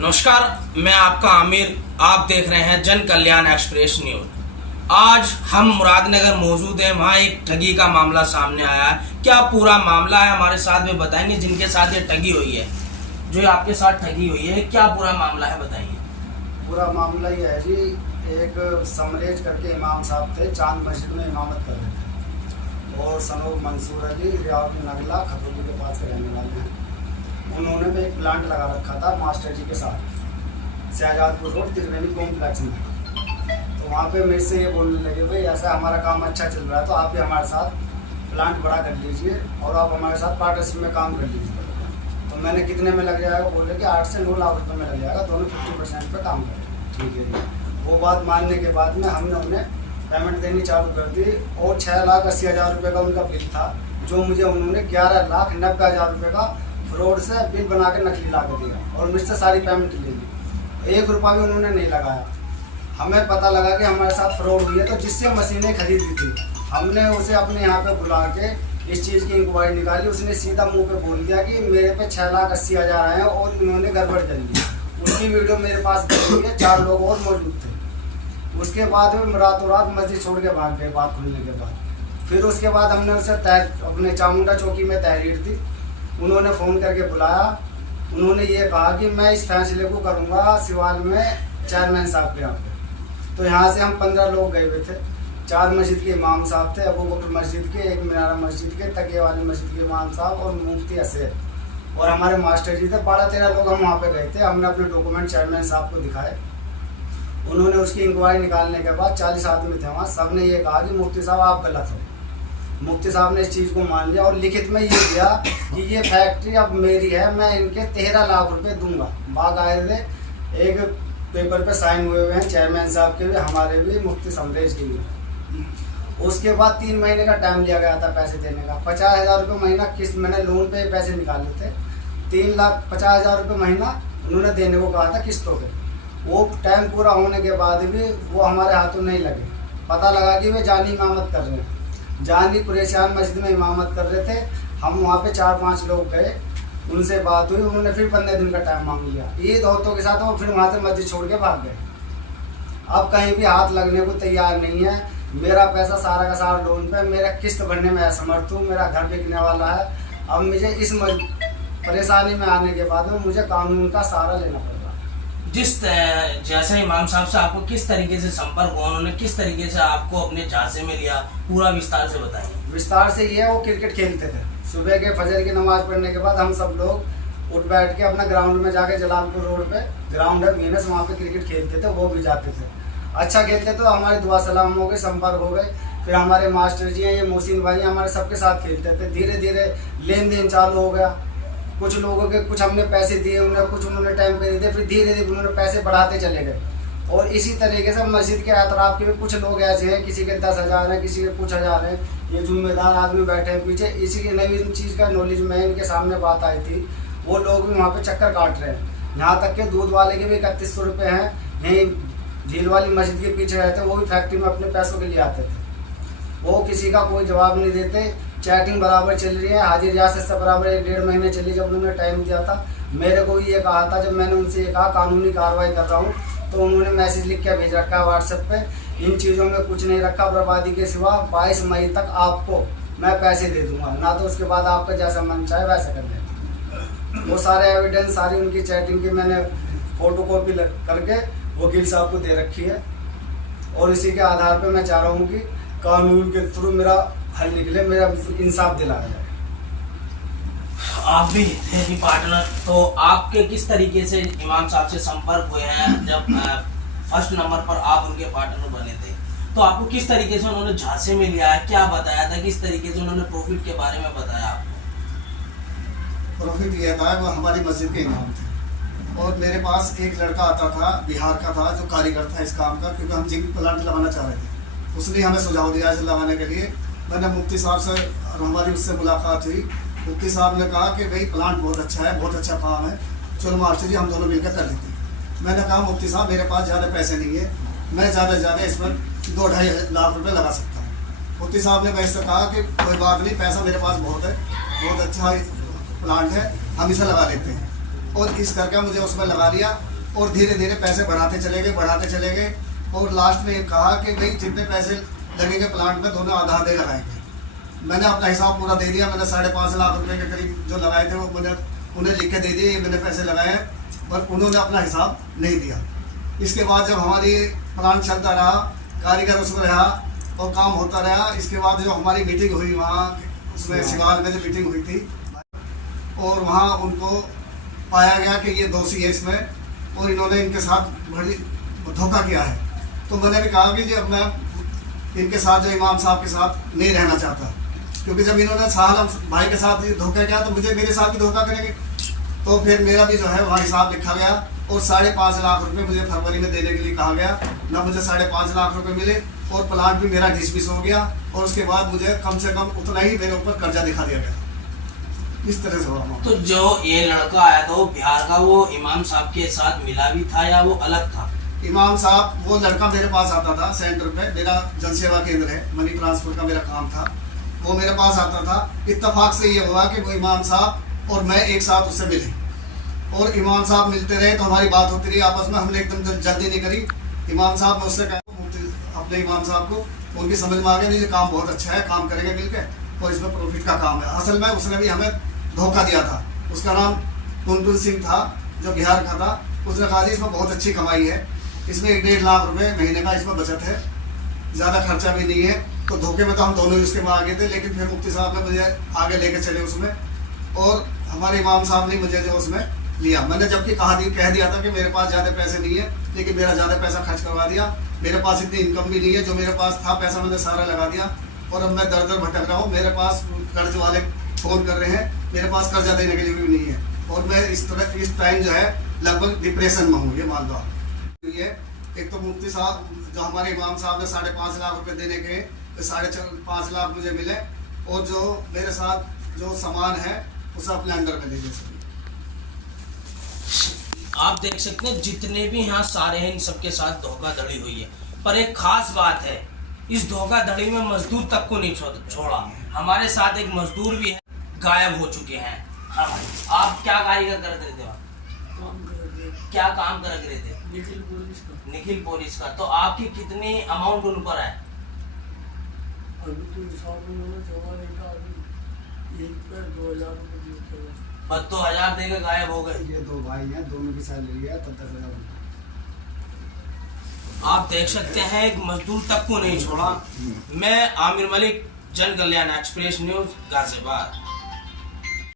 नमस्कार, मैं आपका आमिर। आप देख रहे हैं जन कल्याण एक्सप्रेस न्यूज। आज हम मुरादनगर मौजूद हैं। वहाँ एक ठगी का मामला सामने आया है। क्या पूरा मामला है हमारे साथ में बताएंगे, जिनके साथ ये ठगी हुई है, जो आपके साथ ठगी हुई है, क्या पूरा मामला है बताइए। पूरा मामला ये है जी, एक समरेज करके इमाम साहब थे, चांद मस्जिद में इमामत कर रहे थे और सनोब मंसूर अली रियाउल नगला खतौली के पास के रहने वाले हैं। उन्होंने भी एक प्लांट लगा रखा था मास्टर जी के साथ शहजादपुर रोड त्रिवेणी कॉम्प्लेक्स में। तो वहाँ पे मेरे से ये बोलने लगे, भाई ऐसा हमारा काम अच्छा चल रहा है तो आप भी हमारे साथ प्लांट बड़ा कर लीजिए और आप हमारे साथ पार्टनरशिप में काम कर लीजिए। तो मैंने कितने में लग जाएगा, बोले कि 8 से 9 लाख रुपये में लग जाएगा, दोनों 50% पे काम करें। ठीक है जी। वो बात मानने के बाद में हमने उन्हें पेमेंट देनी चालू कर दी और 6,80,000 रुपये का उनका बिल था, जो मुझे उन्होंने 11,90,000 रुपये का फ्रॉड से बिल बना के नकली ला के दिया और मुझसे सारी पेमेंट ले ली। 1 रुपया भी उन्होंने नहीं लगाया। हमें पता लगा कि हमारे साथ फ्रॉड हुई है, तो जिससे मशीनें खरीदी थी हमने उसे अपने यहाँ पे बुला के इस चीज़ की इंक्वायरी निकाली। उसने सीधा मुंह पे बोल दिया कि मेरे पे 6,80,000 आए हैं और इन्होंने गड़बड़ कर ली। उसकी वीडियो मेरे पास गई है, 4 लोग और मौजूद थे। उसके बाद में रातों रात मस्जिद छोड़ के भाग गए बात खुलने के बाद। फिर उसके बाद हमने उसे अपने चामुंडा चौकी में तहरीर दी। उन्होंने फ़ोन करके बुलाया। उन्होंने ये कहा कि मैं इस फैसले को करूँगा सिवाल में चेयरमैन साहब के यहाँ पे। तो यहाँ से हम 15 लोग गए हुए थे। 4 मस्जिद के इमाम साहब थे, अबू बकर मस्जिद के, एक मीनारा मस्जिद के, तकिया वाली मस्जिद के इमाम साहब और मुफ्ती असेर और हमारे मास्टर जी थे। 12-13 लोग हम वहाँ पे गए थे। हमने अपने डॉक्यूमेंट चेयरमैन साहब को दिखाए। उन्होंने उसकी इंक्वायरी निकालने के बाद 40 आदमी थे वहाँ, सब ने ये कहा कि मुफ्ती साहब आप गलत हो। मुफ्ती साहब ने इस चीज़ को मान लिया और लिखित में ये दिया कि ये फैक्ट्री अब मेरी है, मैं इनके 13 लाख रुपए दूंगा। बाकायदे एक पेपर पे साइन हुए हैं चेयरमैन साहब के भी, हमारे भी, मुफ्ती समरेज के भी। उसके बाद 3 महीने का टाइम लिया गया था पैसे देने का। 50,000 रुपये महीना किस्त, मैंने लोन पे पैसे निकाले थे। 3,50,000 रुपये महीना उन्होंने देने को कहा था किस्तों पे। वो टाइम पूरा होने के बाद भी वो हमारे हाथों नहीं लगे। पता लगा कि वे जानी इमामत कर रहे हैं। जानी कुरैशियान मस्जिद में इमामत कर रहे थे। हम वहाँ पे 4-5 लोग गए, उनसे बात हुई। उन्होंने फिर 15 दिन का टाइम मांग लिया ईद औरतों के साथ। वो फिर वहाँ से मस्जिद छोड़ के भाग गए। अब कहीं भी हाथ लगने को तैयार नहीं है। मेरा पैसा सारा का सारा लोन पे, मेरा किस्त भरने में असमर्थ हूँ, मेरा घर बिकने वाला है। अब मुझे इस परेशानी में आने के बाद में मुझे कानून का सहारा लेना पड़ रहा है। जैसे इमाम साहब से आपको किस तरीके से संपर्क हुआ, उन्होंने किस तरीके से आपको अपने झांसे में लिया, पूरा विस्तार से बताइए। विस्तार से ये, वो क्रिकेट खेलते थे। सुबह के फजर की नमाज पढ़ने के बाद हम सब लोग उठ बैठ के अपना ग्राउंड में जाके, जलालपुर रोड पे ग्राउंड है वीनस, वहाँ पे क्रिकेट खेलते थे। वो भी जाते थे, अच्छा खेलते तो हमारी दुआ सलाम हो गए, संपर्क हो गए। फिर हमारे मास्टर जी हैं, ये मोहसिन भाई, हमारे सबके साथ खेलते थे। धीरे धीरे लेन देन चालू हो गया। कुछ लोगों के कुछ हमने पैसे दिए उन्हें, कुछ उन्होंने टाइम पे दिए। फिर धीरे धीरे उन्होंने पैसे बढ़ाते चले गए। और इसी तरीके से मस्जिद के अतराफ के भी कुछ लोग ऐसे हैं, किसी के 10,000 हैं, किसी के कुछ हज़ार हैं। ये जिम्मेदार आदमी बैठे हैं पीछे। इसी की नई चीज़ का नॉलेज में इनके सामने बात आई थी। वो लोग भी वहाँ पे चक्कर काट रहे हैं। यहाँ तक के दूध वाले के भी 3100 रुपये हैं। यहीं झील वाली मस्जिद के पीछे रहते, वो भी फैक्ट्री में अपने पैसों के लिए आते थे। वो किसी का कोई जवाब नहीं देते। चैटिंग बराबर चल रही है। हाजिर रियासत से बराबर 1-1.5 महीने चली। जब उन्होंने टाइम दिया था, मेरे को ये कहा था, जब मैंने उनसे ये कहा कानूनी कार्रवाई कर रहा हूँ, तो उन्होंने मैसेज लिख के भेज रखा है व्हाट्सएप पे। इन चीज़ों में कुछ नहीं रखा बर्बादी के सिवा। 22 मई तक आपको मैं पैसे दे दूंगा, ना तो उसके बाद आपका जैसा मन चाहे वैसा कर लें। वो सारे एविडेंस, सारी उनकी चैटिंग की मैंने फ़ोटो कॉपी करके वकील साहब को दे रखी है। और इसी के आधार पर मैं चाह रहा हूँ कि कानून के थ्रू मेरा हल निकले, मेरा इंसाफ दिलाया जाए। आप भी थे भी पार्टनर, तो आपके किस तरीके से इमाम साहब से संपर्क हुए हैं जब फर्स्ट नंबर पर आप उनके पार्टनर बने थे? तो आपको किस तरीके से उन्होंने झांसे में लिया है, क्या बताया था, किस तरीके से उन्होंने प्रॉफिट के बारे में बताया आपको? प्रॉफिट ये था, वो हमारी मस्जिद के इमाम थे और मेरे पास एक लड़का आता था, बिहार का था, जो कारीगर था इस काम का, क्योंकि हम जिंक प्लांट लगाना चाह रहे थे। उसने हमें सुझाव दिया इसे लगाने के लिए। मैंने मुफ्ती साहब से और हमारी उससे मुलाकात हुई। मुफ्ती साहब ने कहा कि भाई प्लांट बहुत अच्छा है, बहुत अच्छा काम है, चलो मास्टर जी हम दोनों मिलकर कर लेते हैं। मैंने कहा मुफ्ती साहब मेरे पास ज़्यादा पैसे नहीं है, मैं ज़्यादा से ज़्यादा इसमें 2-2.5 लाख रुपए लगा सकता हूँ। मुफ्ती साहब ने वैसे कहा कि कोई बात नहीं, पैसा मेरे पास बहुत है, बहुत अच्छा प्लांट है, हम इसे लगा लेते हैं। और इस करके मुझे उसमें लगा लिया और धीरे धीरे पैसे बढ़ाते चले गए और लास्ट में कहा कि भाई जितने पैसे लगेंगे प्लांट में दोनों आधा आधे लगाएंगे। मैंने अपना हिसाब पूरा दे दिया। मैंने 5.5 लाख रुपए के करीब जो लगाए थे वो मैंने उन्हें लिख के दे दिए, ये मैंने पैसे लगाए हैं, पर उन्होंने अपना हिसाब नहीं दिया। इसके बाद जब हमारी प्लांट चलता रहा, कारीगर उसमें रहा और काम होता रहा, इसके बाद जो हमारी मीटिंग हुई वहाँ उसमें सिवाल में जो मीटिंग हुई थी और वहाँ उनको पाया गया कि ये दोषी है इसमें और इन्होंने इनके साथ बड़ी धोखा किया है। तो मैंने भी कहा कि जब मैं इनके साथ जो इमाम साहब के साथ नहीं रहना चाहता, क्योंकि जब इन्होंने साहब भाई के साथ धोखा किया तो मुझे मेरे साथ भी धोखा करेंगे। तो फिर मेरा भी जो है वहाँ हिसाब लिखा गया और 5.5 लाख रुपए मुझे फरवरी में देने के लिए कहा गया। ना मुझे 5.5 लाख रुपए मिले और प्लांट भी मेरा डिसमिस हो गया और उसके बाद मुझे कम से कम उतना ही मेरे ऊपर कर्जा दिखा दिया गया। इस तरह से हुआ। तो जो ये लड़का आया था वो बिहार का, वो इमाम साहब के साथ मिला भी था या वो अलग था? इमाम साहब, वो लड़का मेरे पास आता था सेंटर पे, मेरा जनसेवा केंद्र है, मनी ट्रांसफर का मेरा काम था, वो मेरे पास आता था। इत्तेफाक से ये हुआ कि वो इमाम साहब और मैं एक साथ उससे मिले और इमाम साहब मिलते रहे तो हमारी बात होती रही आपस में। हमने एकदम जल्दी नहीं करी। इमाम साहब ने उससे कहा अपने इमाम साहब को, उनकी समझ में आ गया नहीं ये काम बहुत अच्छा है, काम करेंगे मिलकर और इसमें प्रॉफिट का काम है। असल में उसने भी हमें धोखा दिया था। उसका नाम टुनटुन सिंह था जो बिहार का था। उसने कहा जी इसमें बहुत अच्छी कमाई है, इसमें 1.5 लाख रुपए महीने का इसमें बचत है, ज़्यादा खर्चा भी नहीं है। तो धोखे में तो हम दोनों ही उसके में आगे थे, लेकिन फिर मुफ्ती साहब ने मुझे आगे लेके चले उसमें और हमारे इमाम साहब ने मुझे जो उसमें लिया। मैंने जबकि कह दिया था कि मेरे पास ज़्यादा पैसे नहीं है, लेकिन मेरा ज़्यादा पैसा खर्च करवा दिया। मेरे पास इतनी इनकम भी नहीं है, जो मेरे पास था पैसा मैंने सारा लगा दिया और अब मैं दर दर भटक रहा हूँ। मेरे पास कर्ज वाले फ़ोन कर रहे हैं, मेरे पास कर्जा देने के लिए भी नहीं है और मैं इस टाइम जो है लगभग डिप्रेशन में हूँ। ये मान लो आप। ये एक तो मुफ्ती साहब जो हमारे इमाम साहब ने 5.5 लाख रुपए देने के 5.5 लाख मुझे मिले और जो मेरे साथ जो सामान है उसे अपने अंडर में ले सकते। आप देख सकते हैं जितने भी यहाँ सारे हैं इन सबके साथ धोखाधड़ी हुई है। पर एक खास बात है, इस धोखाधड़ी में मजदूर तक को नहीं छोड़ा। हमारे साथ एक मजदूर भी है, गायब हो चुके हैं। हाँ भाई, आप क्या कारीगर कर रहे थे? क्या काम कर रहे थे? निखिल पुलिस का। तो आपकी कितनी अमाउंट उन पर है? बस 2,000 देकर गायब हो गए। ये 2 भाई हैं, दोनों की सैलरी है तब 10,000। आप देख सकते हैं एक मजदूर तक को नहीं छोड़ा। मैं आमिर मलिक, जन कल्याण एक्सप्रेस न्यूज, गाजियाबाद।